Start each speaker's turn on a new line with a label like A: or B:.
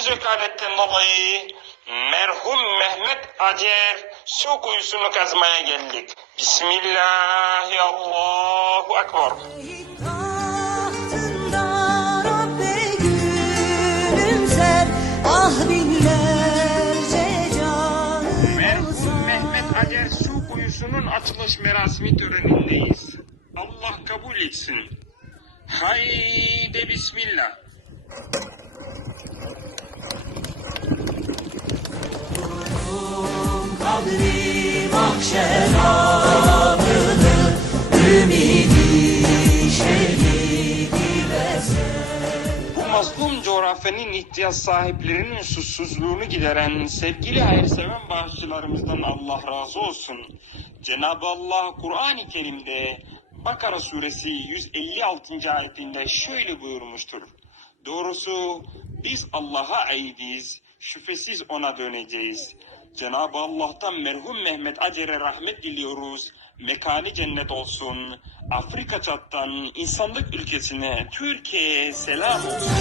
A: sefaletten dolayı merhum Mehmet Acer su kuyusunu kazmaya geldik. Bismillahirrahmanirrahim.
B: Gülümser Ah
A: Merhum Mehmet Acer su kuyusunun açılış merasimi törenindeyiz. Allah kabul etsin. Haydi bismillah. Bu mazlum coğrafyanın ihtiyaç sahiplerinin susuzluğunu gideren sevgili hayırseven bağışçılarımızdan Allah razı olsun. Cenab-ı Allah Kur'an-ı Kerim'de Bakara suresi 156. ayetinde şöyle buyurmuştur. Doğrusu biz Allah'a aidiz, şüphesiz ona döneceğiz. Cenab-ı Allah'tan merhum Mehmet Acer'e rahmet diliyoruz. Mekanı cennet olsun. Afrika çattan insanlık ülkesine, Türkiye'ye selam olsun.